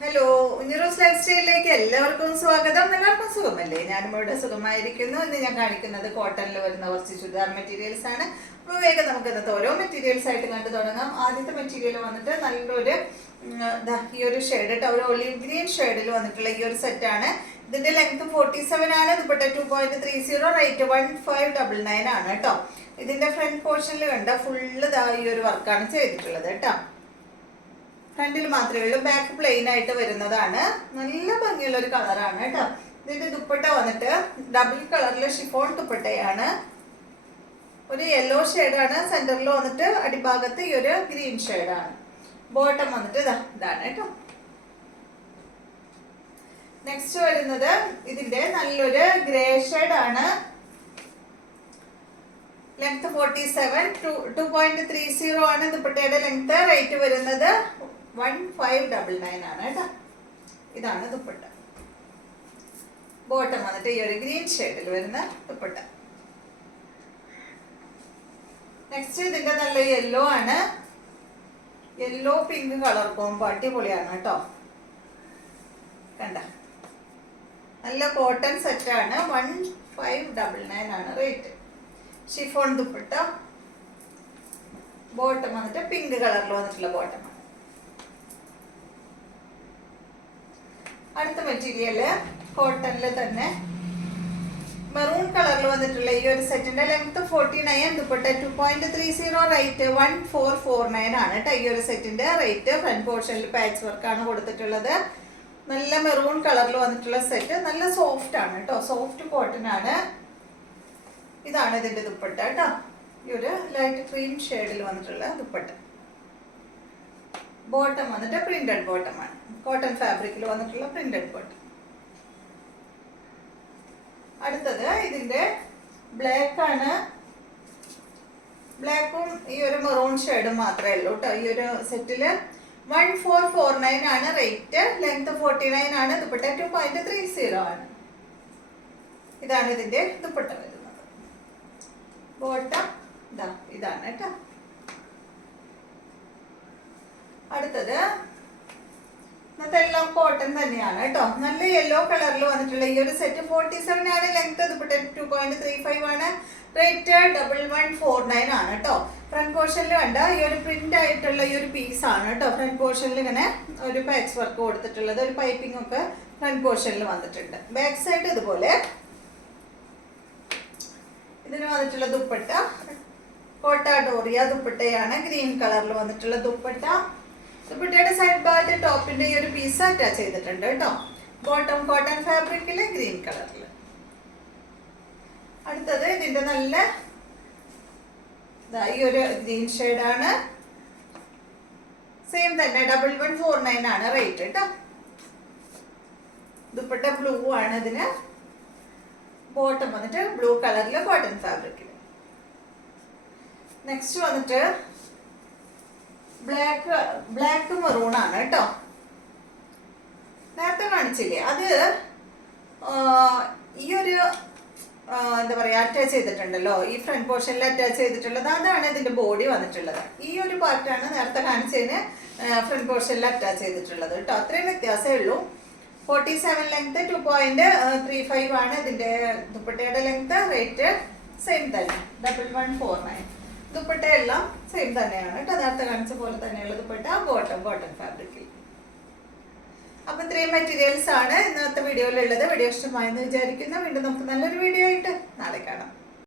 Hello, ഉഞ്ഞിറോസ് life സ്റ്റൈലിലേക്ക് എല്ലാവർക്കും സ്വാഗതം. എല്ലാവർക്കും സുഖമല്ലേ? ഞാനും ഇവിടെ സുഖമായിരിക്കുന്നു. ഇന്ന് ഞാൻ കാണിക്കുന്നത് കോട്ടണിൽ വരുന്ന കുറച്ച് ചുരിദാർ മെറ്റീരിയൽസ് ആണ്. അപ്പോൾ വേഗം നമുക്ക് ഇന്നത്തെ ഓരോ മെറ്റീരിയൽസ് ആയിട്ട് കണ്ടു തുടങ്ങാം. ആദ്യത്തെ മെറ്റീരിയൽ വന്നിട്ട് നല്ലൊരു ഈ ഒരു ഷെയ്ഡ് കേട്ടോ, ഒരു ഒലിവ് ഗ്രീൻ ഷെയ്ഡിൽ വന്നിട്ടുള്ള ഈ ഒരു സെറ്റാണ്. ഇതിന്റെ ലെങ്ത് 47 ആണ്. ദുപ്പട്ട 2.30, റേറ്റ് 1599 ആണ് കേട്ടോ. ഇതിന്റെ ഫ്രണ്ട് പോർഷനിൽ കണ്ട ഫുള്ള് ഈ ഒരു വർക്കാണ് ചെയ്തിട്ടുള്ളത് കേട്ടോ. ഫ്രണ്ടിൽ മാത്രമേ ഉള്ളൂ, ബാക്ക് പ്ലെയിൻ ആയിട്ട് വരുന്നതാണ്. നല്ല ഭംഗിയുള്ള ഒരു കളറാണ് കേട്ടോ. ഇതിന്റെ ദുപ്പട്ട വന്നിട്ട് ഡബിൾ കളറിലെ ഷിഫോൺ ദുപ്പട്ടയാണ്. ഒരു യെല്ലോ ഷെയ്ഡാണ്. സെന്ററിൽ വന്നിട്ട് അടിഭാഗത്ത് ഈ ഒരു ഗ്രീൻ ഷെയ്ഡാണ്. ബോട്ടം വന്നിട്ട് ഇതാണ് കേട്ടോ. നെക്സ്റ്റ് വരുന്നത് ഇതിന്റെ നല്ലൊരു ഗ്രേ ഷെയ്ഡാണ്. ലെങ്ത് 47, 2.30 ആണ് ദുപ്പട്ടയുടെ ലെങ്ത്. റേറ്റ് വരുന്നത് 1599 ആണ് കേട്ടോ. ഇതാണ് ദുപ്പട്ട. ബോട്ടം വന്നിട്ട് ഈ ഒരു ഗ്രീൻ ഷെയ്ഡിൽ വരുന്ന ദുപ്പട്ട. നെക്സ്റ്റ് ഇതിന്റെ നല്ല യെല്ലോ ആണ്. യെല്ലോ പിങ്ക് കളർ കോമ്പോ അടിപൊളിയാണ് കേട്ടോ. കണ്ട നല്ല കോട്ടൺ സെറ്റാണ്. 1599 ആണ് റേറ്റ്. ഷിഫോൺ ദുപ്പട്ട. ബോട്ടം വന്നിട്ട് പിങ്ക് കളറിൽ വന്നിട്ടുള്ള ബോട്ടം. അടുത്ത മെറ്റീരിയല് കോട്ടണിൽ തന്നെ മെറൂൺ കളറിൽ വന്നിട്ടുള്ള ഈ ഒരു സെറ്റിന്റെ ലെങ്ത് 49, ദുപ്പട്ട 2.30, റേറ്റ് 1449 ആണ് കേട്ടോ. ഈ ഒരു സെറ്റിന്റെ റേറ്റ്. ഫ്രണ്ട് പോർഷനിൽ പാച്ച് വർക്കാണ് കൊടുത്തിട്ടുള്ളത്. നല്ല മെറൂൺ കളറിൽ വന്നിട്ടുള്ള സെറ്റ്. നല്ല സോഫ്റ്റ് ആണ് കേട്ടോ. സോഫ്റ്റ് കോട്ടൺ ആണ്. ഇതാണ് ഇതിന്റെ ദുപ്പട്ട കേട്ടോ. ഈ ഒരു ലൈറ്റ് ക്രീം ഷെയ്ഡിൽ വന്നിട്ടുള്ള ദുപ്പട്ട. ബോട്ടം വന്നിട്ട് പ്രിന്റഡ് ബോട്ടം ആണ്. കോട്ടൺ ഫാബ്രിക്കിൽ വന്നിട്ടുള്ള പ്രിന്റഡ് ബോട്ടം. അടുത്തത് ഇതിന്റെ ബ്ലാക്ക് ആണ്. ബ്ലാക്കും ഈ ഒരു മെറൂൺ ഷെയ്ഡും മാത്രമേ ഉള്ളൂ കേട്ടോ. ഈ ഒരു സെറ്റില് 1449 ആണ് റേറ്റ്. ലെങ്ത് 49 ആണ്. ദുപ്പട്ട 2.30 ആണ്. ഇതാണ് ഇതിന്റെ ദുപ്പട്ട വരുന്നത്. ബോട്ടം ഇതാണ് കേട്ടോ. അടുത്തത് ഇന്നത്തെ എല്ലാം കോട്ടൺ തന്നെയാണ് കേട്ടോ. നല്ല യെല്ലോ കളറിൽ വന്നിട്ടുള്ള ഈ ഒരു സെറ്റ് 47 ആണ് ലെങ്ത്. ദുപ്പട്ട 2.35 ആണ്. റേറ്റ് 1149 ആണ് കേട്ടോ. ഫ്രണ്ട് പോർഷനിൽ കണ്ട ഈ ഒരു പ്രിന്റ് ആയിട്ടുള്ള ഈ ഒരു പീസ് ആണ് കേട്ടോ. ഫ്രണ്ട് പോർഷനിൽ ഇങ്ങനെ ഒരു പാച്ച് വർക്ക് കൊടുത്തിട്ടുള്ളത്. ഒരു പൈപ്പിംഗ് ഒക്കെ ഫ്രണ്ട് പോർഷനിൽ വന്നിട്ടുണ്ട്. ബാക്ക് സൈഡ് ഇതുപോലെ. ഇതിന് വന്നിട്ടുള്ള ദുപ്പട്ട കോട്ട ഡോറിയ ദുപ്പട്ടയാണ്. ഗ്രീൻ കളറിൽ വന്നിട്ടുള്ള ദുപ്പട്ട. ദുപ്പട്ടയുടെ സൈഡ് ഭാഗത്ത് ടോപ്പിന്റെ ഈ ഒരു പീസ് അറ്റാച്ച് ചെയ്തിട്ടുണ്ട് കേട്ടോ. ബോട്ടം കോട്ടൺ ഫാബ്രിക്കില് ഗ്രീൻ കളറിൽ. അടുത്തത് ഇതിന്റെ നല്ല ഈ ഒരു ഗ്രീൻ ഷെയ്ഡാണ്. സെയിം തന്നെ 1149 ആണ് റേറ്റ് കേട്ടോ. ദുപ്പട്ട ബ്ലൂ ആണ് ഇതിന്. ബോട്ടം വന്നിട്ട് ബ്ലൂ കളറില് കോട്ടൺ ഫാബ്രിക്കിൽ. നെക്സ്റ്റ് വന്നിട്ട് ബ്ലാക്ക് മെറൂൺ ആണ് കേട്ടോ. നേരത്തെ കാണിച്ചില്ലേ അത് ഈ ഒരു എന്താ പറയാ അറ്റാച്ച് ചെയ്തിട്ടുണ്ടല്ലോ. ഈ ഫ്രണ്ട് പോർഷനിൽ അറ്റാച്ച് ചെയ്തിട്ടുള്ളത് അതാണ് ഇതിന്റെ ബോഡി വന്നിട്ടുള്ളത്. ഈ ഒരു പാർട്ടാണ് നേരത്തെ കാണിച്ചതിന് ഫ്രണ്ട് പോർഷനിൽ അറ്റാച്ച് ചെയ്തിട്ടുള്ളത് കേട്ടോ. അത്രയും വ്യത്യാസമേ ഉള്ളൂ. 47 ലെങ്ത് 2.35 ആണ് ഇതിന്റെ ദുപ്പട്ടയുടെ ലെങ്ത്. റേറ്റ് സെയിം തന്നെ 1149. ദുപ്പട്ടയെല്ലാം സെയിം തന്നെയാണ് കേട്ടോ. നേരത്തെ കാണിച്ച പോലെ തന്നെയുള്ള ദുപ്പട്ട. ബോട്ടൺ ഫാബ്രിക്കിൽ. അപ്പൊ ഇത്രയും മെറ്റീരിയൽസ് ആണ് ഇന്നത്തെ വീഡിയോയിലുള്ളത്. വീഡിയോ ഇഷ്ടമായെന്ന് വിചാരിക്കുന്നു. വീണ്ടും നമുക്ക് നല്ലൊരു വീഡിയോ ആയിട്ട് നാളെ കാണാം.